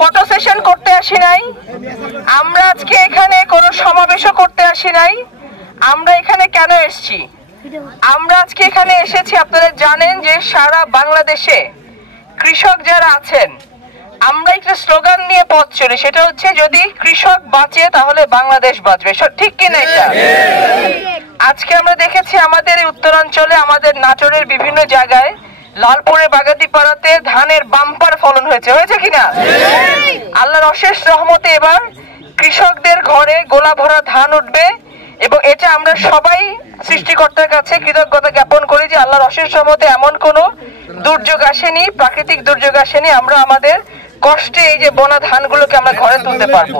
Photo session করতে আসি নাই, আমরা আজকে এখানে কোনো সমাবেশও করতে আসি নাই। আমরা এখানে কেন এসেছি? আমরা আজকে এখানে এসেছি, আপনারা জানেন যে সারা বাংলাদেশে কৃষক যারা আছেন, আমরা একটা স্লোগান নিয়ে পথ চলি, সেটা হচ্ছে যদি কৃষক বাঁচে তাহলে বাংলাদেশ বাঁচবে। ঠিক কিনা এটা? আজকে আমরা দেখেছি আমাদের এই উত্তরাঞ্চলে, আমাদের নাটোরের বিভিন্ন জায়গায়, লালপুরে বাগাতিপাড়াতে ধানের বাম্পার ফলন হয়েছে কিনা? আল্লাহর অশেষ রহমতে এবার কৃষকদের ঘরে গোলা ভরা ধান উঠবে এবং এটা আমরা সবাই সৃষ্টিকর্তার কাছে কৃতজ্ঞতা জ্ঞাপন করি যে আল্লাহর অশেষ রহমতে এমন কোনো দুর্যোগ আসেনি, প্রাকৃতিক দুর্যোগ আসেনি, আমরা আমাদের কষ্টে এই যে বোনা ধানগুলোকে আমরা ঘরে তুলতে পারবো।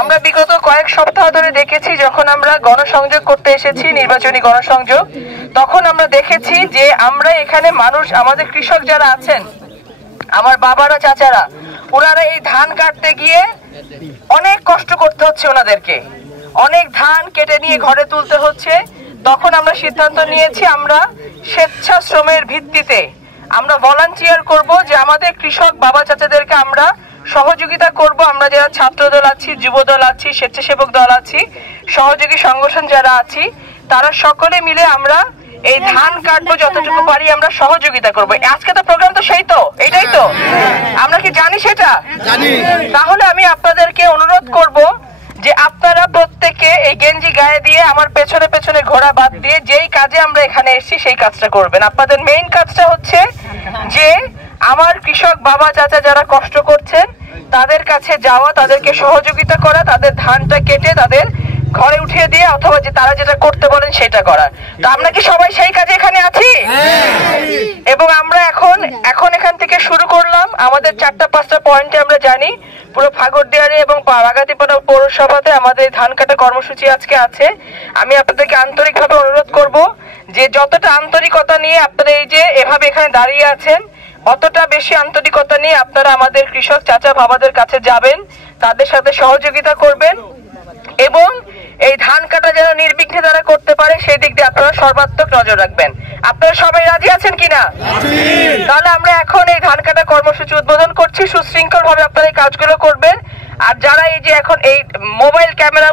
আমরা বিগত কয়েক সপ্তাহ ধরে দেখেছি, যখন আমরা গণসংযোগ করতে এসেছি, নির্বাচনী গণসংযোগ, তখন আমরা দেখেছি যে আমরা এখানে মানুষ, আমাদের কৃষক যারা আছেন, আমার বাবারা চাচারা, ওনারা এই ধান কাটতে গিয়ে অনেক কষ্ট করতে হচ্ছে, ওনাদেরকে অনেক ধান কেটে নিয়ে ঘরে তুলতে হচ্ছে। তখন আমরা সিদ্ধান্ত নিয়েছি আমরা স্বেচ্ছাশ্রমের ভিত্তিতে আমরা ভলান্টিয়ার করব, যে আমাদের কৃষক বাবা চাচাদেরকে আমরা সহযোগিতা করব। আমরা যারা ছাত্র দল আছি, যুব দল আছি, স্বেচ্ছাসেবক দল আছি, সহযোগী সংগঠন যারা আছি, তারা সকলে মিলে আমরা এই ধান কাটবো, যতটুকু পারি আমরা সহযোগিতা করব। আজকে তো প্রোগ্রাম তো সেই তো, এটাই তো, আমরা কি জানি সেটা? তাহলে আমি আপনাদেরকে অনুরোধ করব যে আপনারা প্রত্যেকে এই গেঞ্জি গায়ে দিয়ে আমার পেছনে পেছনে ঘোড়া বাদ দিয়ে যেই কাজে আমরা এখানে এসেছি সেই কাজটা করবেন। আপনাদের মেইন কাজটা হচ্ছে যে আমার কৃষক বাবা চাচা যারা কষ্ট করছেন তাদের কাছে যাওয়া, তাদেরকে সহযোগিতা করা, তাদের ধানটা কেটে তাদের ঘরে উঠিয়ে দিয়ে, অথবা যে তারা যেটা করতে বলেন সেটা করা। তো আমরা কি সবাই সেই কাজে এখানে আছি? এবং আমরা এখন এখান থেকে শুরু করলাম। আমাদের 4-5টা পয়েন্টে আমরা জানি, পুরো ফাগড়দিয়ারি এবং বাগাতিপাড়া পৌরসভাতে আমাদের ধান কাটা কর্মসূচি আজকে আছে। আমি আপনাদেরকে আন্তরিকভাবে অনুরোধ করব যে যতটা আন্তরিকতা নিয়ে আপনারা এই যে এভাবে এখানে দাঁড়িয়ে আছেন, অতটা বেশি আন্তরিকতা নিয়ে আপনারা আমাদের কৃষক চাচা বাবাদের কাছে যাবেন, তাদের সাথে সহযোগিতা করবেন এবং এই ধান কাটা যেন নির্বিঘ্নে দ্বারা করতে পারে সেই দিক দিয়ে আপনারা সর্বাত্মক নজর রাখবেন। আপনারা সবাই রাজি আছেন কিনা? তাহলে আমরা এখন এই ধান কাটা কর্মসূচি উদ্বোধন করছি। সুশৃঙ্খল ভাবে আপনারা এই কাজগুলো করবেন। আর যারা এই যে এখন এই মোবাইল ক্যামেরা